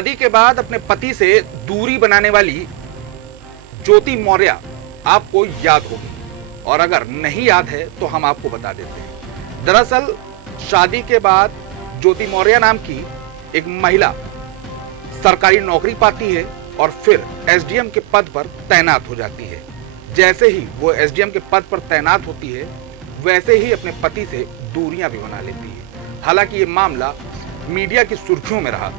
शादी के बाद अपने पति से दूरी बनाने वाली ज्योति मौर्य आपको याद होगी, और अगर नहीं याद है तो हम आपको बता देते हैं। दरअसल शादी के बाद ज्योति मौर्य नाम की एक महिला सरकारी नौकरी पाती है और फिर एसडीएम के पद पर तैनात हो जाती है। जैसे ही वो एसडीएम के पद पर तैनात होती है, वैसे ही अपने पति से दूरियां भी बना लेती है। हालांकि ये मामला मीडिया की सुर्खियों में रहा।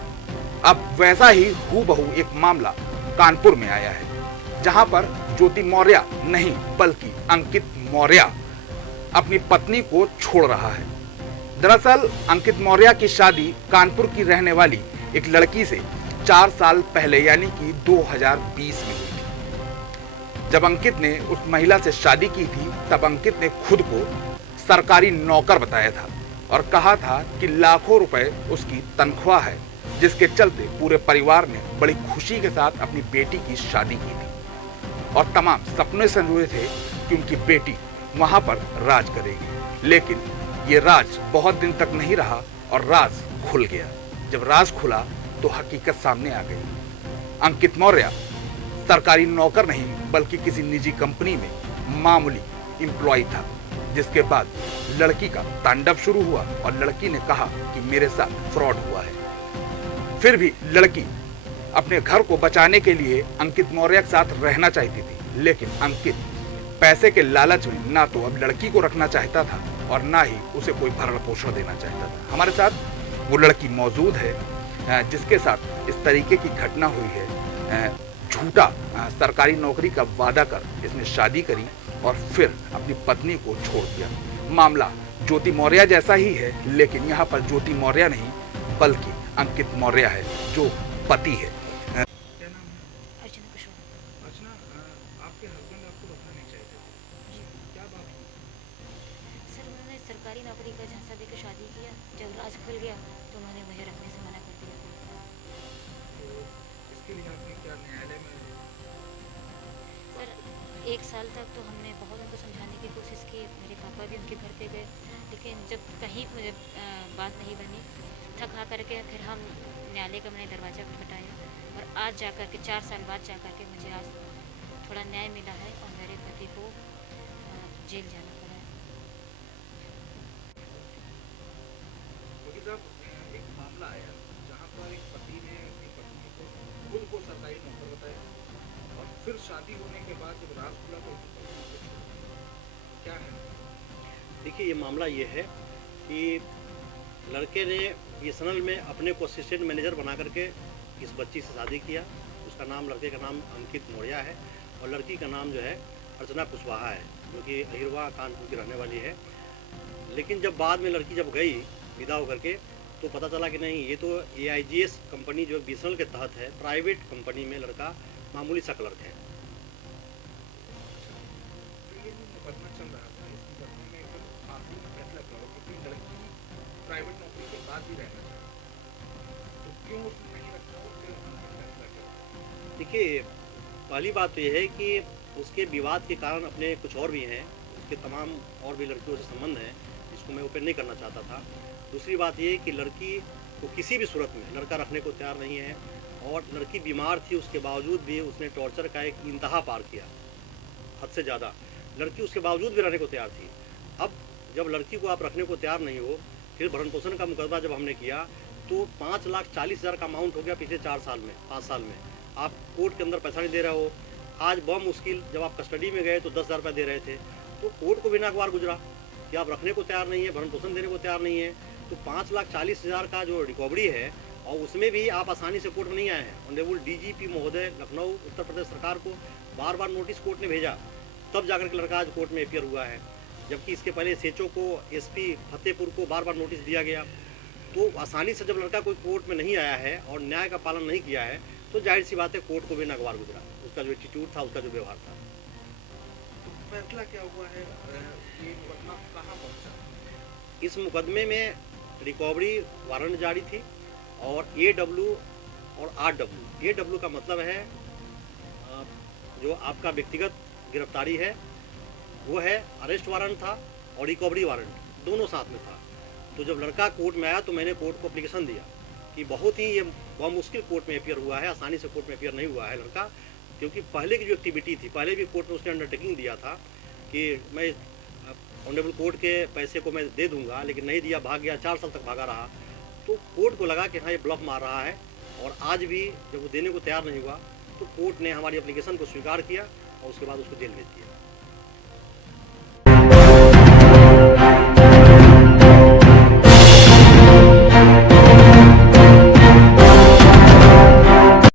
अब वैसा ही हूबहू एक मामला कानपुर में आया है, जहां पर ज्योति मौर्य नहीं बल्कि अंकित मौर्य अपनी पत्नी को छोड़ रहा है। दरअसल अंकित मौर्य की शादी कानपुर की रहने वाली एक लड़की से 4 साल पहले यानी कि 2020 में हुई थी। जब अंकित ने उस महिला से शादी की थी, तब अंकित ने खुद को सरकारी नौकर बताया था और कहा था कि लाखों रुपए उसकी तनख्वाह है, जिसके चलते पूरे परिवार ने बड़ी खुशी के साथ अपनी बेटी की शादी की थी और तमाम सपने संजोए थे कि उनकी बेटी वहां पर राज करेगी। लेकिन ये राज बहुत दिन तक नहीं रहा और राज खुल गया। जब राज खुला तो हकीकत सामने आ गई। अंकित मौर्य सरकारी नौकर नहीं बल्कि किसी निजी कंपनी में मामूली एम्प्लॉय था, जिसके बाद लड़की का तांडव शुरू हुआ और लड़की ने कहा कि मेरे साथ फ्रॉड हुआ है। फिर भी लड़की अपने घर को बचाने के लिए अंकित मौर्य के साथ रहना चाहती थी, लेकिन अंकित पैसे के लालच में ना तो अब लड़की को रखना चाहता था और ना ही उसे कोई भरण पोषण देना चाहता था। हमारे साथ वो लड़की मौजूद है जिसके साथ इस तरीके की घटना हुई है। झूठा सरकारी नौकरी का वादा कर इसने शादी करी और फिर अपनी पत्नी को छोड़ दिया। मामला ज्योति मौर्य जैसा ही है, लेकिन यहाँ पर ज्योति मौर्य नहीं बल्कि अंकित मौर्य है जो पति है। क्या नाम है? अर्चना कुशवाहा। अर्चना, आपके हस्बैंड आपको रखना नहीं चाहते थे, क्या बात हुई? सर, उन्होंने सरकारी नौकरी का झांसा देकर शादी किया। जब राज खुल गया तो उन्होंने मुझे रखने से मना कर दिया। तो इसके लिए आपने क्या न्यायालय में? सर, 1 साल तक तो हमने बहुत उनको समझाने की कोशिश की। मेरे पापा भी उनके घर पे गए, लेकिन जब कहीं मुझे बात नहीं बनी, थक आ करके फिर हम न्यायालय का मैंने दरवाज़ा खटखटाया और आज जाकर के 4 साल बाद जाकर के मुझे आज थोड़ा न्याय मिला है और मेरे पति को जेल जाना पड़ा है। क्योंकि जब एक मामला आया जहाँ पर एक पति ने अपनी पत्नी को खुद को सरकारी नौकर बताया और फिर शादी होने के बाद जब राज खुला तो अपनी पत्नी को छोड़ दिया, क्या है? देखिए, ये मामला ये है कि लड़के ने बीएसएनएल में अपने को असिस्टेंट मैनेजर बना करके इस बच्ची से शादी किया। उसका नाम, लड़के का नाम अंकित मौर्य है और लड़की का नाम जो है अर्चना कुशवाहा है, जो कि अहिरवा कानपुर की रहने वाली है। लेकिन जब बाद में लड़की जब गई विदा होकर के तो पता चला कि नहीं, ये तो AIGS कंपनी जो बीएसएनएल के तहत है, प्राइवेट कंपनी में लड़का मामूली सा क्लर्क है। प्राइवेट नौकरी के बाद भी रहना चाहिए, तो क्यों उसने नहीं रखा और फिर फैसला किया? देखिए, पहली बात तो यह है कि उसके विवाद के कारण अपने कुछ और भी हैं, उसके तमाम और भी लड़कियों से संबंध हैं, जिसको मैं ओपन नहीं करना चाहता था। दूसरी बात ये कि लड़की को किसी भी सूरत में लड़का रखने को तैयार नहीं है और लड़की बीमार थी, उसके बावजूद भी उसने टॉर्चर का एक इंतहा पार किया, हद से ज़्यादा। लड़की उसके बावजूद भी रहने को तैयार थी। अब जब लड़की को आप रखने को तैयार नहीं हो, फिर भरण पोषण का मुकदमा जब हमने किया तो 5,40,000 का अमाउंट हो गया पिछले 5 साल में। आप कोर्ट के अंदर पैसा नहीं दे रहे हो। आज बहुत मुश्किल, जब आप कस्टडी में गए तो 10,000 रुपये दे रहे थे, तो कोर्ट को भी नागवार गुजरा कि आप रखने को तैयार नहीं है, भरण पोषण देने को तैयार नहीं है। तो 5,40,000 का जो रिकवरी है और उसमें भी आप आसानी से कोर्ट में नहीं आए हैं। ऑनरेबल DGP महोदय लखनऊ उत्तर प्रदेश सरकार को बार बार नोटिस कोर्ट ने भेजा, तब जाकर के लड़का आज कोर्ट में अपीयर हुआ है। जबकि इसके पहले SHO को, SP फतेहपुर को बार बार नोटिस दिया गया। तो आसानी से जब लड़का कोई कोर्ट में नहीं आया है और न्याय का पालन नहीं किया है तो जाहिर सी बात है कोर्ट को भी नागवार गुजरा। उसका जो एटीट्यूड था, उसका जो व्यवहार था। तो फैसला क्या हुआ है? ये मुकदमा कहाँ पहुँचा? इस मुकदमे में रिकवरी वारंट जारी थी और AW और RW। AW का मतलब है जो आपका व्यक्तिगत गिरफ्तारी है, वो है अरेस्ट वारंट था और रिकवरी वारंट दोनों साथ में था। तो जब लड़का कोर्ट में आया तो मैंने कोर्ट को एप्लीकेशन दिया कि बहुत ही ये बहुत मुश्किल कोर्ट में अपियर हुआ है, आसानी से कोर्ट में अपियर नहीं हुआ है लड़का, क्योंकि पहले की जो एक्टिविटी थी, पहले भी कोर्ट में उसने अंडरटेकिंग दिया था कि मैं ऑनरेबल कोर्ट के पैसे को मैं दे दूंगा, लेकिन नहीं दिया, भाग गया, 4 साल तक भागा रहा। तो कोर्ट को लगा कि हाँ ये ब्लफ मार रहा है, और आज भी जब वो देने को तैयार नहीं हुआ तो कोर्ट ने हमारी एप्लीकेशन को स्वीकार किया और उसके बाद उसको जेल भेज दिया।